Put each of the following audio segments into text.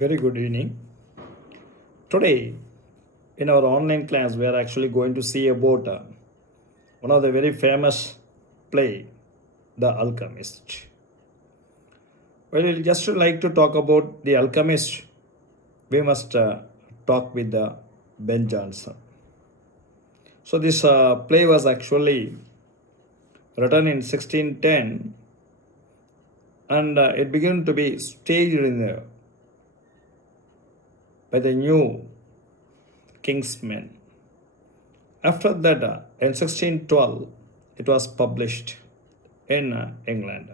Very good evening. Today, in our online class, we are actually going to see about one of the very famous play, The Alchemist. Well, we'll just like to talk about The Alchemist. We must talk with Ben Jonson. So this play was actually written in 1610, and it began to be staged by the new king's men. After that, in 1612, it was published in England.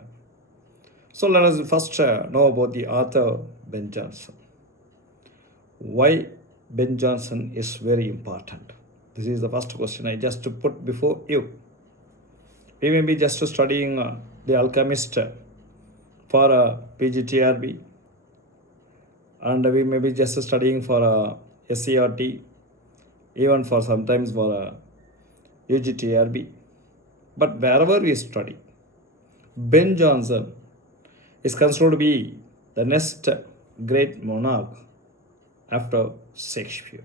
So let us first know about the author Ben Jonson. Why Ben Jonson is very important? This is the first question I just put before you. We may be just studying The Alchemist for PGTRB, and we may be just studying for SCRT, even for sometimes for UGTRB. But wherever we study, Ben Jonson is considered to be the next great monarch after Shakespeare.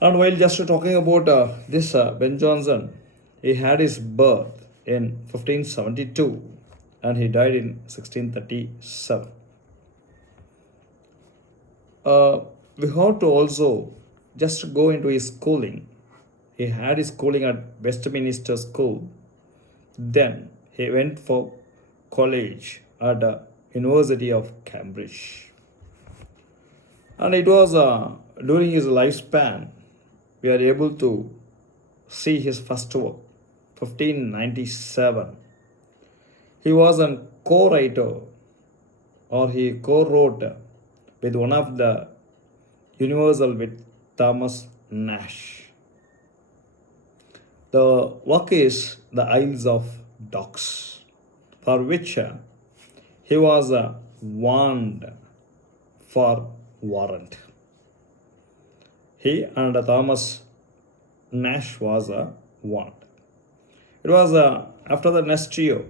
And while just talking about this Ben Jonson, he had his birth in 1572 and he died in 1637. We have to also just go into his schooling. He had his schooling at Westminster School. Then he went for college at the University of Cambridge. And it was during his lifespan we are able to see his first work, 1597. He was a co-writer, or he co-wrote with one of the Universal with Thomas Nash. The work is The Isles of Dogs, for which he was warned for warrant. He and Thomas Nash was warned. It was after the next year,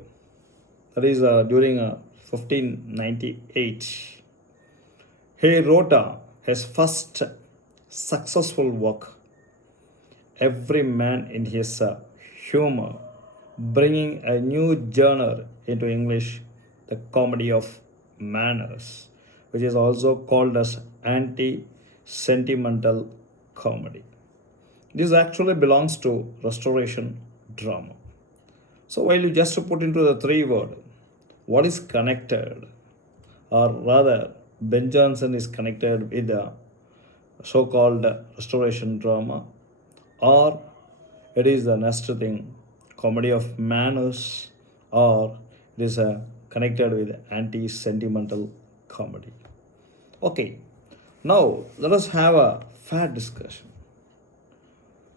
that is during 1598, he wrote his first successful work, Every Man in His Humor, bringing a new genre into English, the comedy of manners, which is also called as anti-sentimental comedy. This actually belongs to restoration drama. So while you just put into the three word, what is connected, or rather Ben Jonson is connected with the so-called restoration drama, or it is the next thing, comedy of manners, or it is connected with anti-sentimental comedy. Okay, now let us have a fair discussion.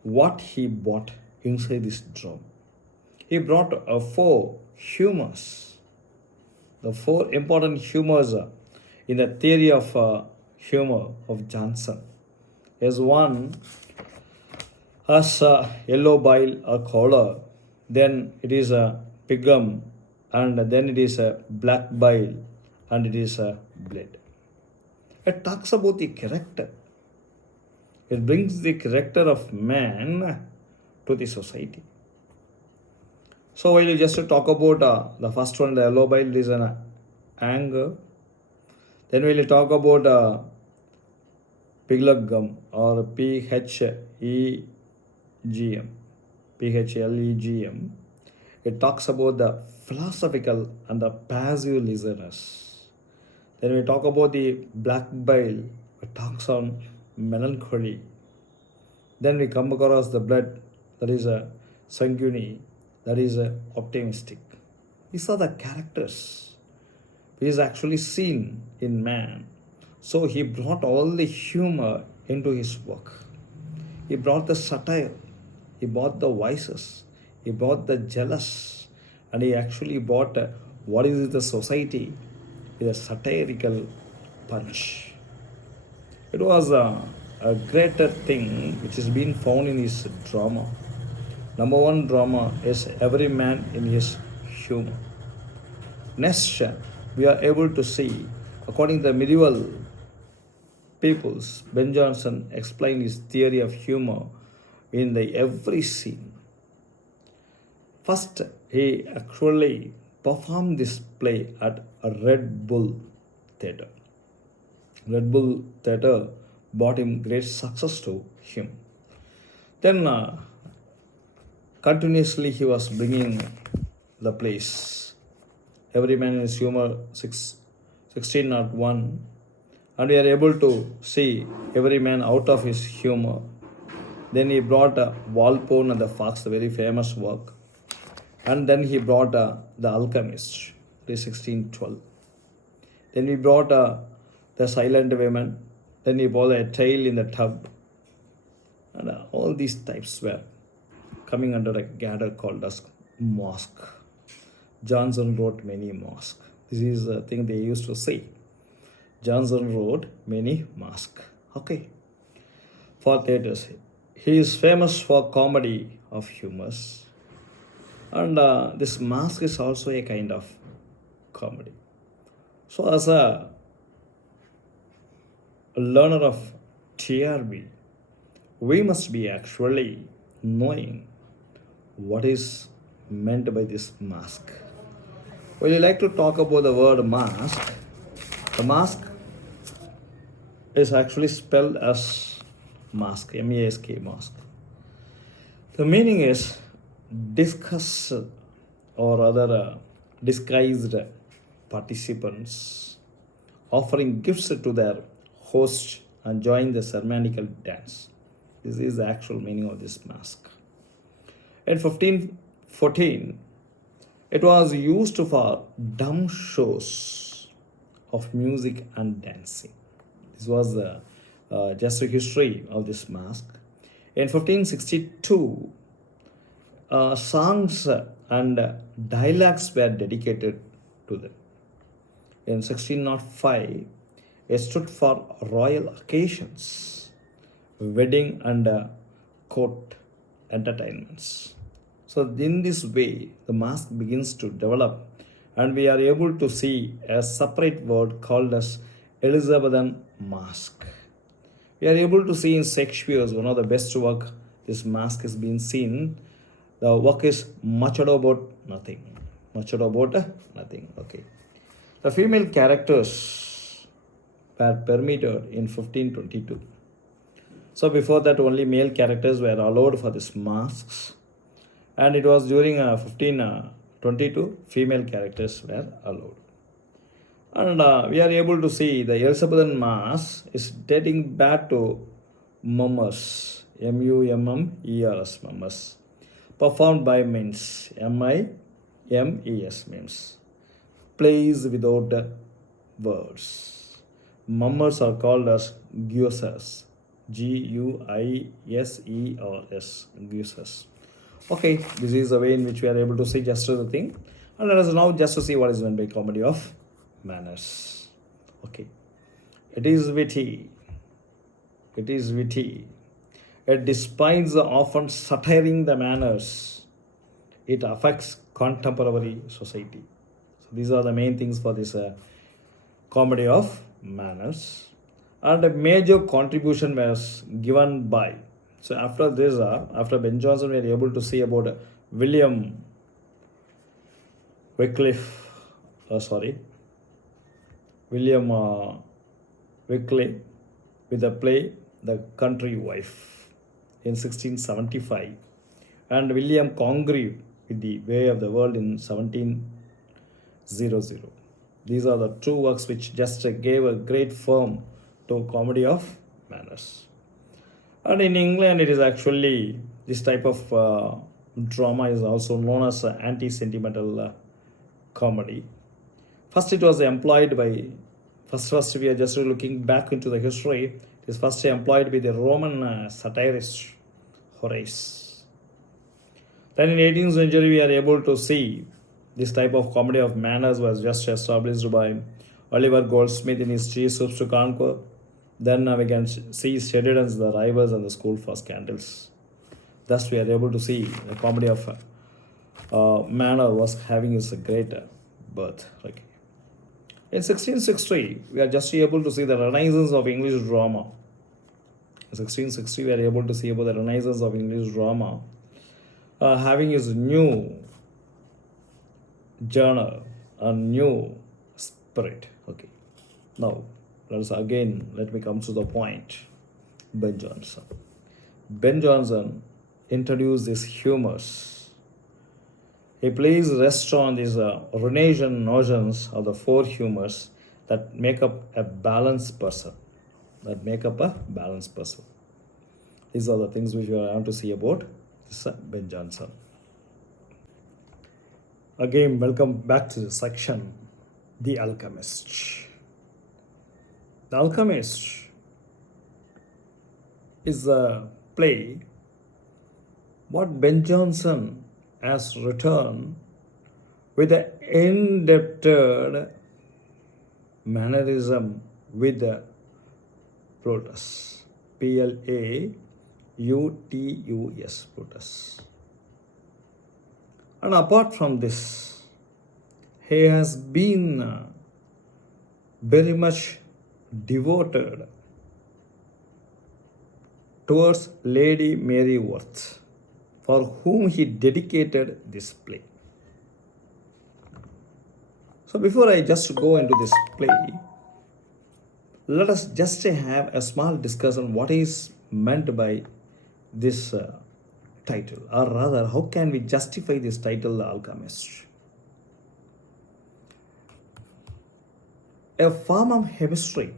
What he brought inside this drama? He brought four humors, the four important humors in the theory of humor of Johnson. Is one as a yellow bile or color, then it is a pigum, and then it is a black bile, and it is a blood. It talks about the character. It brings the character of man to the society. So while you just talk about the first one, the yellow bile, is an anger. Then we'll talk about Piglegum, or PHEGM, PHLEGM. It talks about the philosophical and the passive listeners. Then we talk about the black bile. It talks on melancholy. Then we come across the blood, that is a sanguine, that is a optimistic. These are the characters which is actually seen in man. So he brought all the humor into his work. He brought the satire, he brought the vices, he brought the jealous, and he actually brought what is the society with a satirical punch. It was a greater thing which has been found in his drama. Number one drama is Every Man in His Humor. Next, we are able to see According to the medieval peoples, Ben Jonson explained his theory of humor in the every scene. First, he actually performed this play at a Red Bull Theatre. Red Bull Theatre brought him great success to him. Then, continuously, he was bringing the plays. Every Man in His Humor 1601, and we are able to see every man out of his humor. Then he brought Walpole and the Fox, the very famous work. And then he brought The Alchemist, 1612. Then he brought The Silent Women. Then he brought A Tale in the Tub. And all these types were coming under a gather called as mosque. Johnson wrote many mosques. This is a thing they used to say. Johnson wrote many mosques. Okay. For theatres. He is famous for comedy of humors. And this mask is also a kind of comedy. So as a learner of TRB, we must be actually knowing what is meant by this mask. Well, you like to talk about the word mask. The mask is actually spelled as mask, M-A-S-K, mask. The meaning is discuss or other disguised participants offering gifts to their host and join the ceremonial dance. This is the actual meaning of this mask. In 1514, it was used for dumb shows of music and dancing. This was just a history of this mask. In 1562, songs and dialogues were dedicated to them. In 1605, it stood for royal occasions, wedding and court entertainments. So in this way, the mask begins to develop, and we are able to see a separate word called as Elizabethan mask. We are able to see in Shakespeare's one of the best work, this mask has been seen. The work is Much Ado About Nothing. Much Ado About Nothing. Okay. The female characters were permitted in 1522. So before that, only male characters were allowed for these masks. And it was during 1522, female characters were allowed. And we are able to see the Elizabethan mask is dating back to mummers, M-U-M-M-E-R-S, mummers, performed by mimes, M-I-M-E-S, mimes, plays without words. Mummers are called as guisers, G-U-I-S-E-R-S, guisers. Okay, this is the way in which we are able to see just the thing. And let us now just to see what is meant by comedy of manners. Okay. It is witty. It is witty. It despises often satiring the manners. It affects contemporary society. So these are the main things for this comedy of manners. And a major contribution was given by. So after this, after Ben Jonson, we are able to see about William Wycliffe, William Wycliffe with the play The Country Wife in 1675, and William Congreve with The Way of the World in 1700. These are the two works which just gave a great form to comedy of manners. And in England, it is actually this type of drama is also known as anti-sentimental comedy. First, it was employed by, first we are just looking back into the history. It is first employed by the Roman satirist Horace. Then in 18th century, we are able to see this type of comedy of manners was just established by Oliver Goldsmith in his Three Soups to Conquer. Then we can see Sheridan's The Rivals and The School for Scandals. Thus, we are able to see the comedy of manner was having its great birth. Okay. In 1660, we are just able to see the renaissance of English drama. In 1660, we are able to see about the renaissance of English drama, having its new genre, a new spirit. Okay, now let me come to the point. Ben Jonson. Ben Jonson introduced these humors. He plays rest on these Renaissance notions of the four humors that make up a balanced person. That make up a balanced person. These are the things which we want to see about this Ben Jonson. Again, welcome back to the section, The Alchemist. The Alchemist is a play what Ben Jonson has written with an indebted mannerism with the Plutus. Plutus. Plutus. And apart from this, he has been very much devoted towards Lady Mary Worth, for whom he dedicated this play. So before I just go into this play, let us just have a small discussion what is meant by this title, or rather, how can we justify this title, The Alchemist? A form of chemistry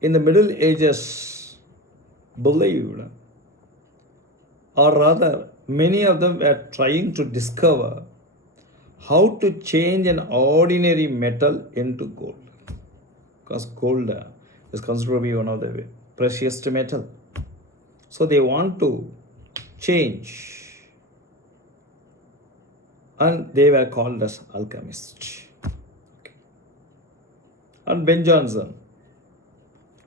in the Middle Ages believed, or rather, many of them were trying to discover how to change an ordinary metal into gold. Because gold is considered to be one of the precious metal. So they want to change. And they were called as alchemists. Okay. And Ben Jonson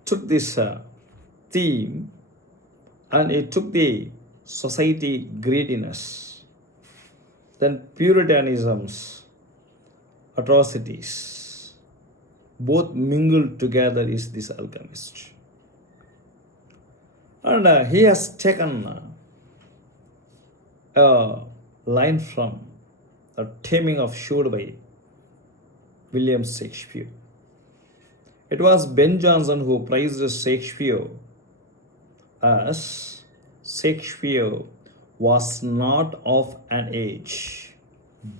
took this theme, and he took the society greediness, then Puritanism's atrocities, both mingled together is this alchemist. And he has taken a line from The Taming of Shrew by William Shakespeare. It was Ben Jonson who praised Shakespeare as Shakespeare was not of an age,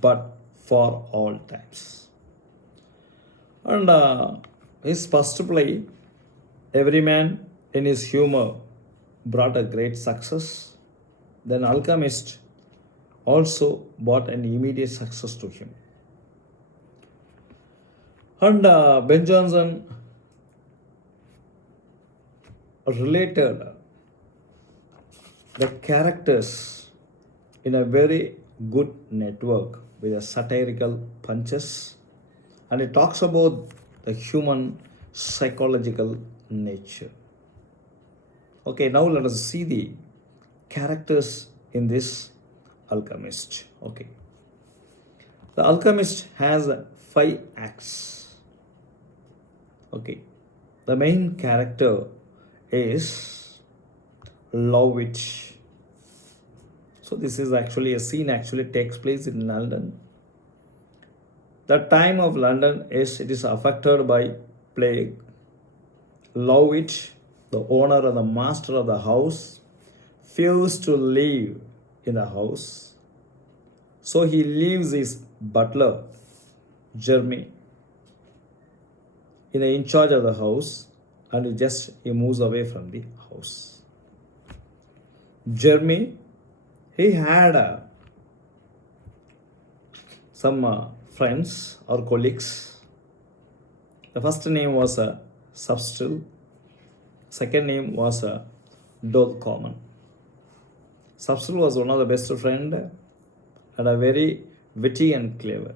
but for all times. And his first play, Every Man in His Humor, brought a great success. Then Alchemist also brought an immediate success to him. And Ben Jonson related the characters in a very good network with a satirical punches, and it talks about the human psychological nature. Okay, now let us see the characters in this Alchemist. Okay, the Alchemist has 5 acts. Okay, the main character is Lovewitch. So this is actually a scene actually takes place in London. The time of London is it is affected by plague. Lovewitch, the owner and the master of the house, fears to live in the house. So he leaves his butler, Jeremy, in charge of the house, and he moves away from the house. Jeremy, he had some friends or colleagues. The first name was Substill. Second name was Dole Common. Substill was one of the best friend and a very witty and clever.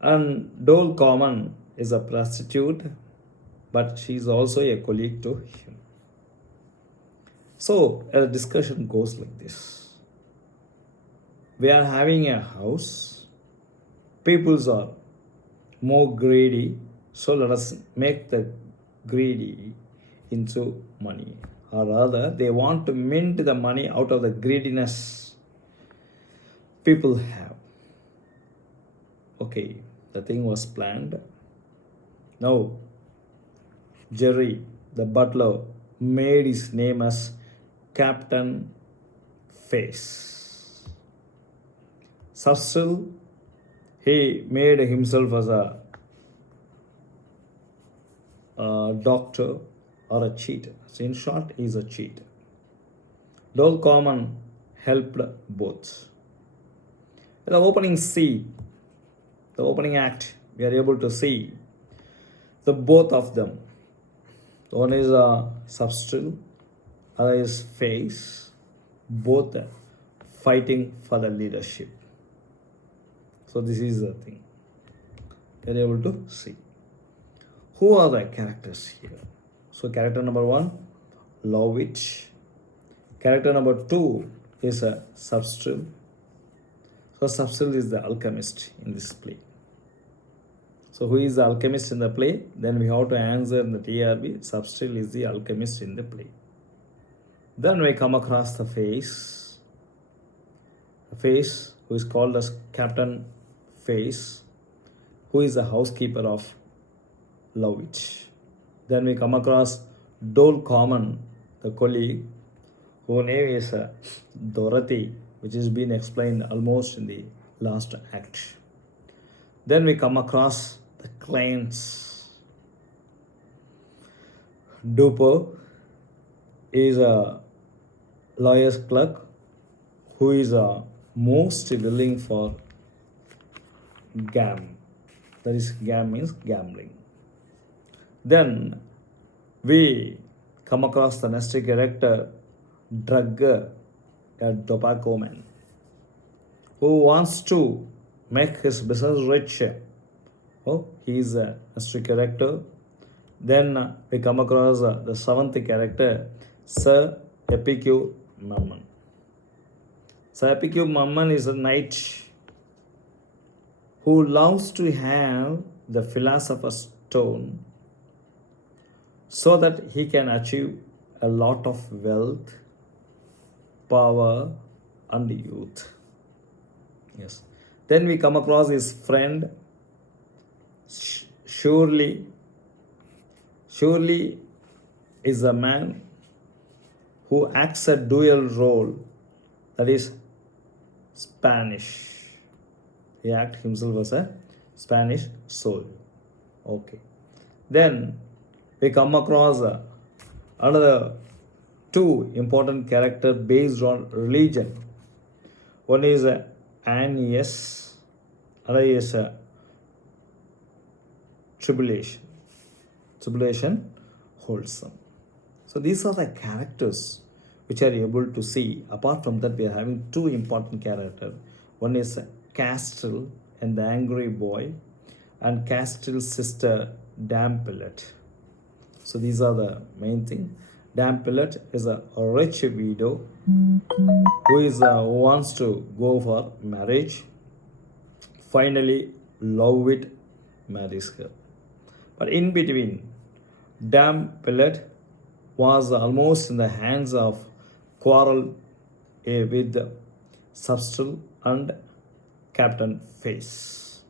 And Dole Common is a prostitute, but she is also a colleague to him. So a discussion goes like this. We are having a house, Peoples are more greedy, so let us make the greedy into money. Or rather, they want to mint the money out of the greediness people have. Okay, the thing was planned. Now, Jerry, the butler, made his name as Captain Face. Subtle, he made himself as a doctor or a cheat. So in short, he is a cheat. Dole Common helped both. The opening scene, the opening act, we are able to see the both of them. One is a substance, other is face, both fighting for the leadership. So this is the thing. We are able to see. Who are the characters here? So character number 1, Lovitch. Character number 2 is a Substil. So Substil is the alchemist in this play. So who is the alchemist in the play? Then we have to answer in the TRB. Substil is the alchemist in the play. Then we come across the face. The face who is called as Captain Face, who is the housekeeper of Lovitch. Then we come across Dole Common, the colleague, whose name is Dorothy, which has been explained almost in the last act. Then we come across the clients. Duper is a lawyer's clerk who is most willing for gam. That is, gam means gambling. Then we come across the next character, Drugger, a tobacco man, who wants to make his business rich. Oh, he is a next character. Then we come across the 7th character, Sir Epicure Mammon. Sir Epicure Mammon is a knight who loves to have the philosopher's stone so that he can achieve a lot of wealth, power, and youth. Yes. Then we come across his friend, Surely. Surely is a man who acts a dual role, that is Spanish. He acts himself as a Spanish soul. Okay. Then we come across another 2 important characters based on religion. One is Ananias, other is Tribulation. Tribulation, wholesome. So these are the characters which are able to see. Apart from that, we are having 2 important characters. One is Castile and the angry boy, and Castile's sister Dampillet. So these are the main thing. Dampillet is a rich widow who wants to go for marriage. Finally, Lovett marries her. But in between, Dampillet was almost in the hands of quarrel with Substil and Captain Face.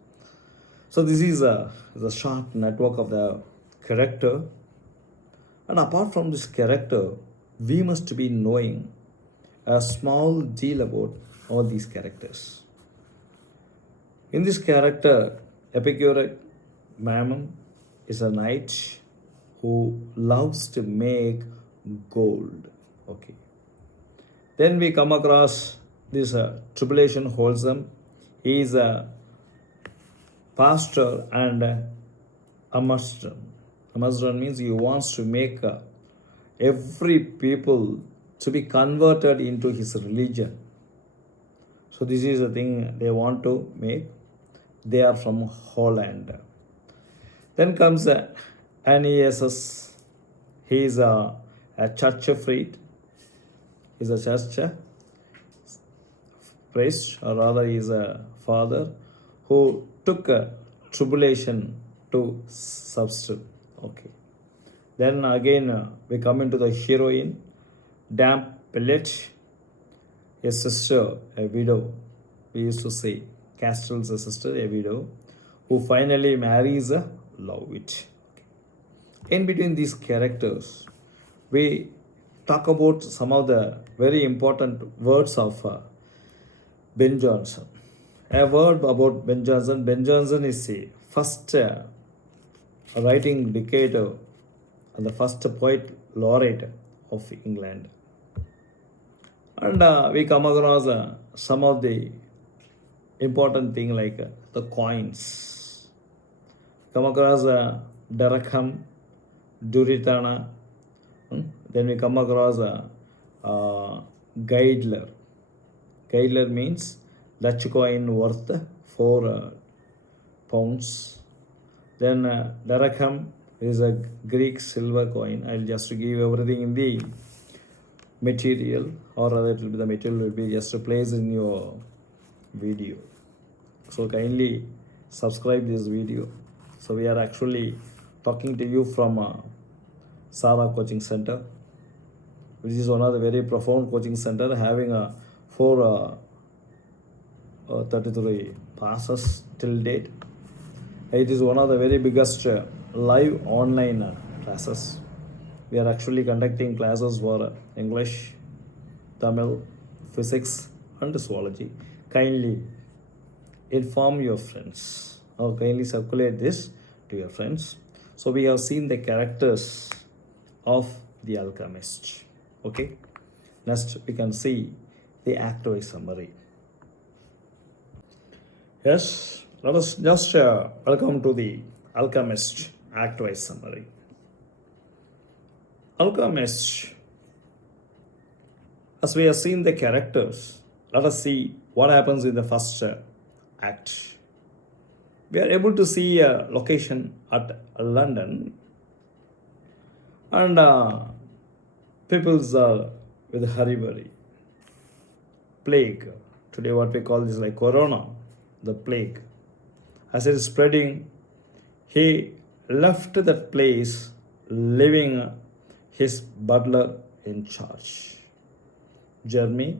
So this is the short network of the character. And apart from this character, we must be knowing a small deal about all these characters. In this character, Epicure Mammon is a knight who loves to make gold. Okay. Then we come across this Tribulation Wholesome. He is a pastor and a master. A master means he wants to make every people to be converted into his religion. So this is the thing they want to make. They are from Holland. Then comes Aeneas. He is a church freed. He is a church priest, or rather he is a father who took a tribulation to substitute. Okay. Then again, we come into the heroine, Damp Pellet, a sister, a widow. We used to say Castell's a sister, a widow, who finally marries a love witch. In between these characters, we talk about some of the very important words of Ben Jonson. A word about Ben Jonson. Ben Jonson is the first writing dictator and the first poet laureate of England. And we come across some of the important thing like the coins. Come across Daraham, Duritana. Then we come across Guidler. Guidler means Dutch coin worth 4 pounds. Then Daraham is a Greek silver coin. I'll just give everything in the material, or rather it will be the material will be just placed in your video. So kindly subscribe this video. So we are actually talking to you from Sarah Coaching Center, which is one of the very profound coaching center having a 433 passes till date. It is one of the very biggest live online classes. We are actually conducting classes for English, Tamil, physics and zoology. Kindly inform your friends or kindly circulate this to your friends. So we have seen the characters of the Alchemist. Okay. Next we can see the act-wise summary. Yes, let us just welcome to the Alchemist act-wise summary. Alchemist. As we have seen the characters, let us see what happens in the first act. We are able to see a location at London, and people's with hurry. Plague. Today what we call this like corona, the plague. As it is spreading, he left that place, leaving his butler in charge, Jeremy.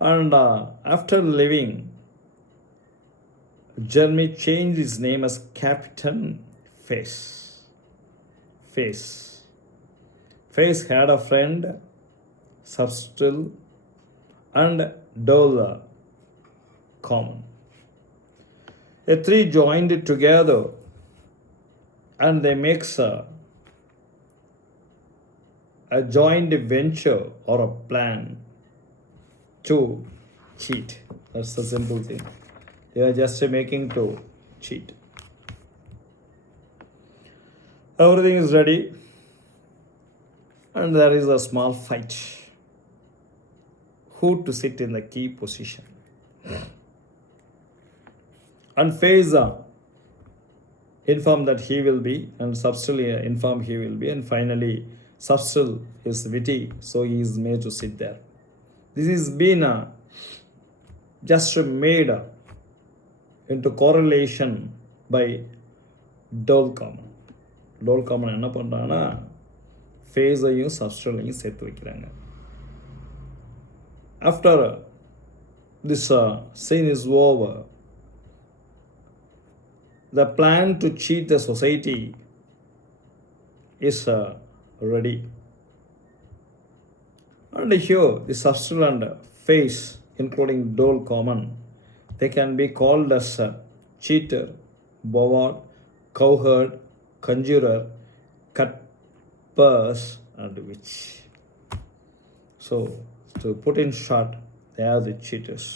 And after leaving, Jeremy changed his name as Captain Face. Face had a friend, Substill, and Dole common. The three joined together and they makes a joint venture or a plan to cheat. That's the simple thing. They are just making to cheat. Everything is ready and there is a small fight. Who to sit in the key position? And Faze inform that he will be, and Substill inform he will be, and finally Substill is witty, so he is made to sit there. This is been just made into correlation by Dolcommon. Dolcommon என்ன பண்ணுறாங்கன்னா ஃபேஸையும் சப்ஸ்டிலையும் சேர்த்து வைக்கிறாங்க. After this scene is over, the plan to cheat the society is ready. And here, the Substill and Face, including Dole Common, they can be called as cheater, bovard, cowherd, conjurer, cut purse, and witch. So, to put in short, they are the cheaters,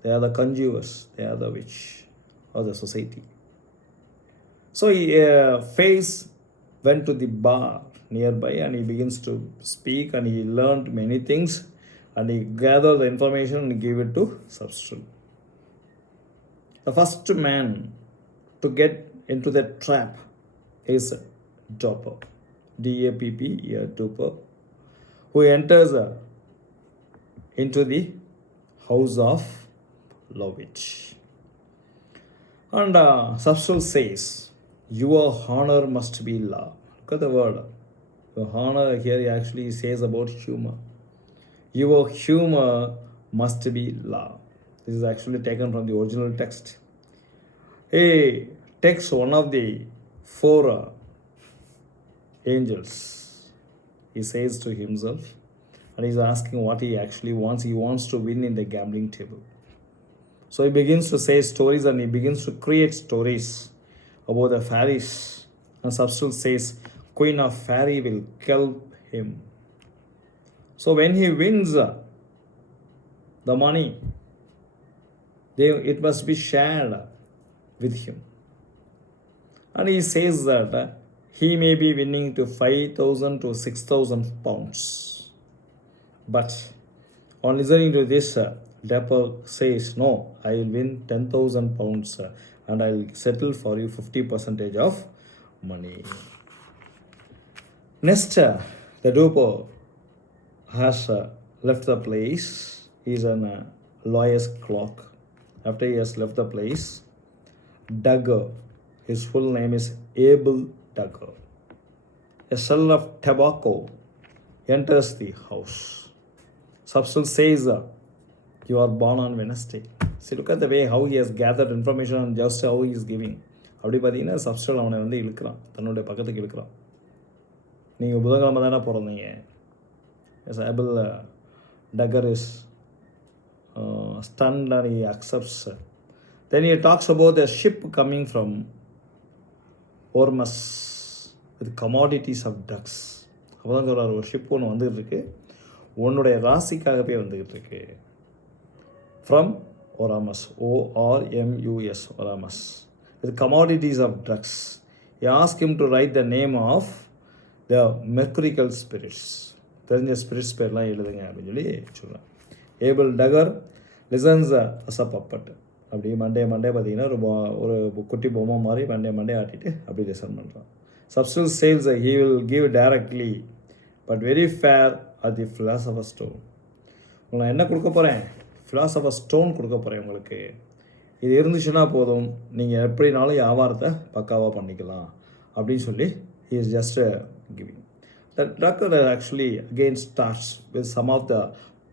they are the conjurers, they are the witch of the society. So Face went to the bar nearby and he begins to speak and he learned many things and he gathered the information and gave it to Substill. The first man to get into the trap is Dopper, D-A-P-P, Dopper, who enters into the house of Lovitch. And Subtle says, your honor must be law. Look at the word. Your honor here he actually says about humor. Your humor must be law. This is actually taken from the original text. He takes one of the four angels. He says to himself, and he's asking what he actually wants. He wants to win in the gambling table. So he begins to say stories and he begins to create stories about the fairies. And Subtle says, Queen of Fairy will kill him. So when he wins the money, it must be shared with him. And he says that he may be winning to 5,000 to 6,000 pounds. But on listening to this, Dapper says, no, I will win 10,000 pounds and I'll settle for you 50% of money. Next, the Doper has left the place. He's an lawyer's clerk. After he has left the place, Duggar, his full name is Abel Duggar, a seller of tobacco, enters the house. Subtle says, you are born on Wednesday. See, look at the way how he has gathered information and just how he is giving. அப்படி பார்த்தீங்கன்னா சப்ஸ்டல் அவனை வந்து இழுக்கிறான், தன்னுடைய பக்கத்துக்கு இழுக்கிறான். நீங்கள் புதன்கிழமை தானே பிறந்தீங்க. As Abel Drugger is stunned and he accepts. Then he talks about a ship coming from Ormus with commodities of drugs. அப்போ தான் சொல்கிறார், ஒரு ஷிப் ஒன்று வந்துகிட்டு இருக்கு, உன்னுடைய ராசிக்காகவே வந்துக்கிட்டு இருக்கு. From Oramus, ORMUS, Oramus, with commodities of drugs. He asked him to write the name of the mercurial spirits. தெரிஞ்ச ஸ்பிரிட்ஸ் பேர்லாம் எழுதுங்க அப்படின்னு சொல்லி சொல்கிறான். Abel Drugger listens as a puppet. அப்படி மண்டே பார்த்தீங்கன்னா ஒரு குட்டி பொம்மை மாதிரி மண்டே ஆட்டிட்டு அப்படி லிசன் பண்ணுறான். சப்ஸ்டல் சேல்ஸ் he will give directly but very fair at the philosopher stone. நான் என்ன கொடுக்க போகிறேன்? ஃபிலாசபர் ஸ்டோன் கொடுக்க போகிறேன் உங்களுக்கு. இது இருந்துச்சுன்னா போதும், நீங்கள் எப்படினாலும் வியாபாரத்தை பக்காவாக பண்ணிக்கலாம் அப்படின்னு சொல்லி he is just giving. The doctor actually again starts with some of the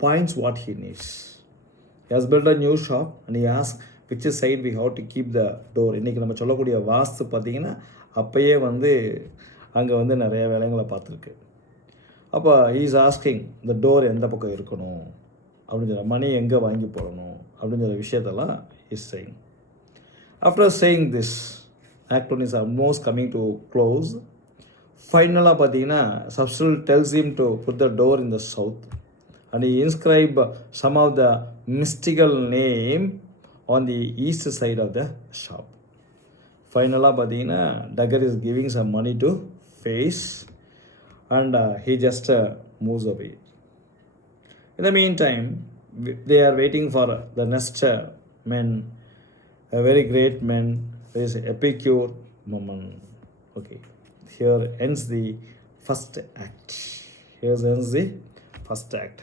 points what he needs. He has built a new shop and he asks which side we have to keep the door. இன்றைக்கி நம்ம சொல்லக்கூடிய வாஸ்து பார்த்திங்கன்னா அப்போயே வந்து அங்கே வந்து நிறைய வேலைங்களை பார்த்துருக்கு. அப்போ he is asking the door எந்த பக்கம் இருக்கணும் அப்படின்னு சொல்ல, மணி எங்கே வாங்கி போடணும் அப்படின்னு சொல்ல விஷயத்தெல்லாம் is saying. After saying this, act 1 is almost coming to close. Finally பார்த்தீங்கன்னா Subtle tells him to put the door in the south and he inscribe some of the mystical name on the east side of the shop. Finally பார்த்தீங்கன்னா Duggar is giving some money to face and he just moves away. In the meantime, they are waiting for the next man, a very great man. There is Epicure moment. Okay, here ends the first act. Here ends the first act.